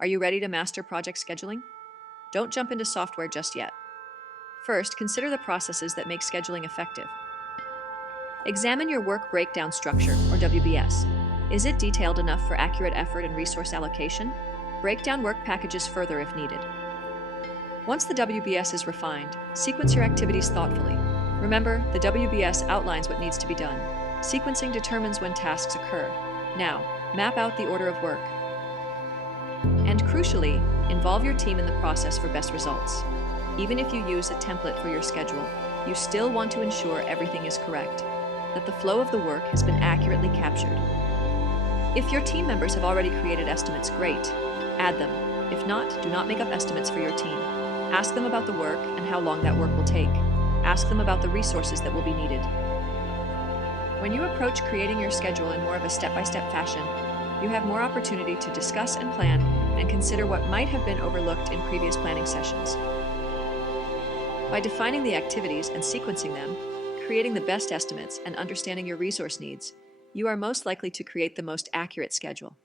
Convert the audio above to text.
Are you ready to master project scheduling? Don't jump into software just yet. First, consider the processes that make scheduling effective. Examine your work breakdown structure, or WBS. Is it detailed enough for accurate effort and resource allocation? Break down work packages further if needed. Once the WBS is refined, sequence your activities thoughtfully. Remember, the WBS outlines what needs to be done. Sequencing determines when tasks occur. Now, map out the order of work. And crucially, involve your team in the process for best results. Even if you use a template for your schedule, you still want to ensure everything is correct, that the flow of the work has been accurately captured. If your team members have already created estimates, great. Add them. If not, do not make up estimates for your team. Ask them about the work and how long that work will take. Ask them about the resources that will be needed. When you approach creating your schedule in more of a step-by-step fashion, you have more opportunity to discuss and plan and consider what might have been overlooked in previous planning sessions. By defining the activities and sequencing them, creating the best estimates, and understanding your resource needs, you are most likely to create the most accurate schedule.